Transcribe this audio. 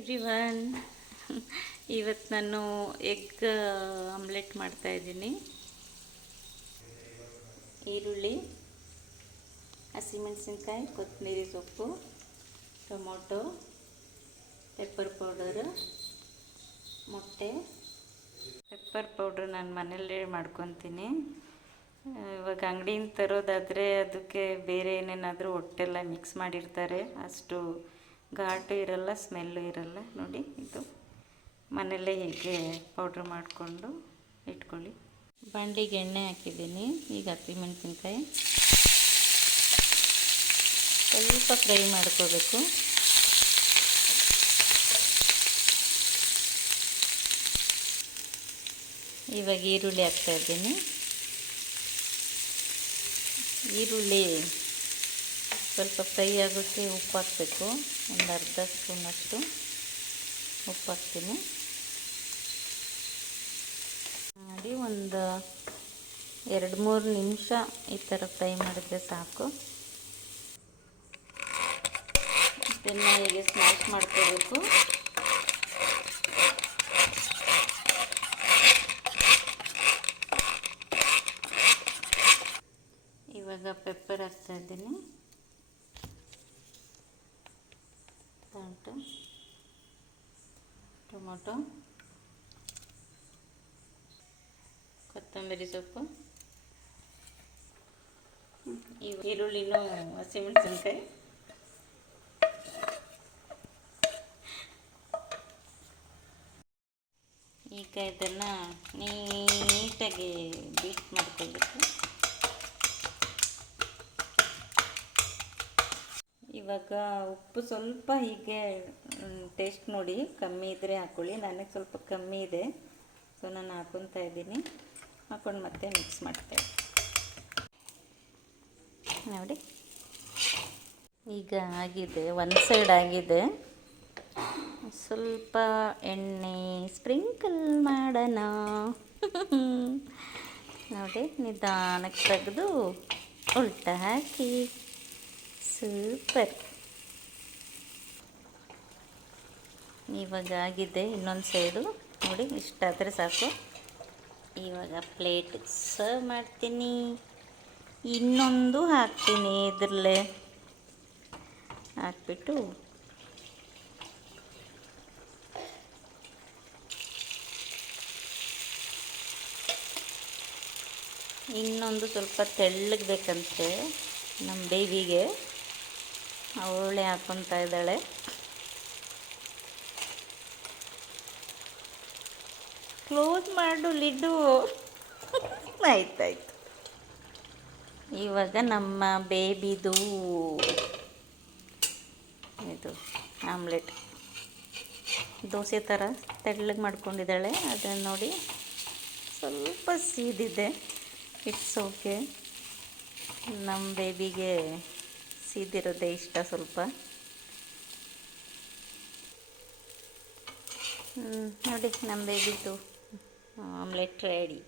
Everyone. ಇವತ್ತು ನಾನು egg omelette ಮಾಡ್ತಾಯಿದ್ದೀನಿ. ಈರುಳ್ಳಿ, ಹಸಿಮೆಣಸಿನ್ಕಾಯಿ, ಕೊತ್ತಂಬರಿ ಸೊಪ್ಪು, ಟೊಮೊಟೊ, ಪೆಪ್ಪರ್ ಪೌಡರು, ಮೊಟ್ಟೆ. ಪೆಪ್ಪರ್ ಪೌಡ್ರ್ ನಾನು ಮನೆಯಲ್ಲೇ ಮಾಡ್ಕೊತೀನಿ. ಇವಾಗ ಅಂಗಡಿಯಿಂದ ತರೋದಾದರೆ ಅದಕ್ಕೆ ಬೇರೆ ಏನೇನಾದರೂ ಹೊಟ್ಟೆಲ್ಲ ಮಿಕ್ಸ್ ಮಾಡಿರ್ತಾರೆ. ಅಷ್ಟು ಘಾಟು ಇರಲ್ಲ, ಸ್ಮೆಲ್ಲು ಇರಲ್ಲ. ನೋಡಿ, ಇದು ಮನೆಯಲ್ಲೇ ಹೀಗೆ ಪೌಡ್ರ್ ಮಾಡಿಕೊಂಡು ಇಟ್ಕೊಳ್ಳಿ. ಬಾಂಡಿಗೆ ಎಣ್ಣೆ ಹಾಕಿದ್ದೀನಿ. ಈಗ ಹಸಿಮೆಣಸಿನ್ಕಾಯಿ ಸ್ವಲ್ಪ ಫ್ರೈ ಮಾಡ್ಕೋಬೇಕು. ಇವಾಗ ಈರುಳ್ಳಿ ಹಾಕ್ತಾಯಿದ್ದೀನಿ. ಈರುಳ್ಳಿ ಸ್ವಲ್ಪ ಫ್ರೈ ಆಗೋಕ್ಕೆ ಉಪ್ಪು ಹಾಕಬೇಕು. ಒಂದು ಅರ್ಧ ಸ್ಪೂನಷ್ಟು ಉಪ್ಪು ಹಾಕ್ತೀನಿ. ಮಾಡಿ ಒಂದು 2-3 ನಿಮಿಷ ಈ ಥರ ಫ್ರೈ ಮಾಡಿದ್ರೆ ಸಾಕು. ಇದನ್ನು ಹೀಗೆ ಸ್ಮ್ಯಾಶ್ ಮಾಡ್ಕೋಬೇಕು. ಇವಾಗ ಪೆಪ್ಪರ್ ಹಾಕ್ತಾ ಇದ್ದೀನಿ. ಟೊಮೊಟೊ, ಕೊತ್ತಂಬರಿ ಸೊಪ್ಪು, ಈರುಳ್ಳಿನೂ ಹಸಿಮೆಣಸಿನ್ಕಾಯಿ. ಈಗ ಇದನ್ನು ನೀಟಾಗಿ ಬೀಟ್ ಮಾಡ್ಕೊಳ್ಬೇಕು. ಇವಾಗ ಉಪ್ಪು ಸ್ವಲ್ಪ ಹೀಗೆ ಟೇಸ್ಟ್ ನೋಡಿ, ಕಮ್ಮಿ ಇದ್ದರೆ ಹಾಕ್ಕೊಳ್ಳಿ. ನನಗೆ ಸ್ವಲ್ಪ ಕಮ್ಮಿ ಇದೆ, ಸೊ ನಾನು ಹಾಕ್ಕೊತಾ ಇದ್ದೀನಿ. ಹಾಕ್ಕೊಂಡು ಮತ್ತೆ ಮಿಕ್ಸ್ ಮಾಡ್ತೇವೆ. ನೋಡಿ, ಈಗ ಆಗಿದೆ, ಒಂದು ಸೈಡ್ ಆಗಿದೆ. ಸ್ವಲ್ಪ ಎಣ್ಣೆ ಸ್ಪ್ರಿಂಕಲ್ ಮಾಡೋಣ. ನೋಡಿ, ನಿಧಾನಕ್ಕೆ ತೆಗೆದು ಉಲ್ಟ ಹಾಕಿ. ಸೂಪರ್. ಇವಾಗ ಆಗಿದೆ ಇನ್ನೊಂದು ಸೈಡು. ನೋಡಿ, ಇಷ್ಟಾದರೆ ಸಾಕು. ಇವಾಗ ಪ್ಲೇಟ್ ಸರ್ವ್ ಮಾಡ್ತೀನಿ. ಇನ್ನೊಂದು ಹಾಕ್ತೀನಿ ಇದರಲ್ಲೇ ಹಾಕ್ಬಿಟ್ಟು ಇನ್ನೊಂದು ಸ್ವಲ್ಪ ತೆಳ್ಳಗೆ ಬೇಕಂತೆ ನಮ್ಮ ಬೇಬಿಗೆ. ಅವಳೇ ಹಾಕ್ಕೊತಾ ಇದ್ದಾಳೆ. ಕ್ಲೋಸ್ ಮಾಡು ಲಿಡ್ಡು. ಆಯ್ತಾಯ್ತು. ಇವಾಗ ನಮ್ಮ ಬೇಬಿದು ಇದು ಆಮ್ಲೆಟ್ ದೋಸೆ ಥರ ತೆಳ್ಳಗೆ ಮಾಡ್ಕೊಂಡಿದ್ದಾಳೆ. ಅದನ್ನು ನೋಡಿ, ಸ್ವಲ್ಪ ಸೀದಿದೆ. It's okay. ನಮ್ಮ ಬೇಬಿಗೆ ಸೀದಿರೋದೇ ಇಷ್ಟ ಸ್ವಲ್ಪ. ನೋಡಿ, ನಮ್ಮ ಬೇಬಿದು ಆಮ್ಲೆಟ್ ರೆಡಿ.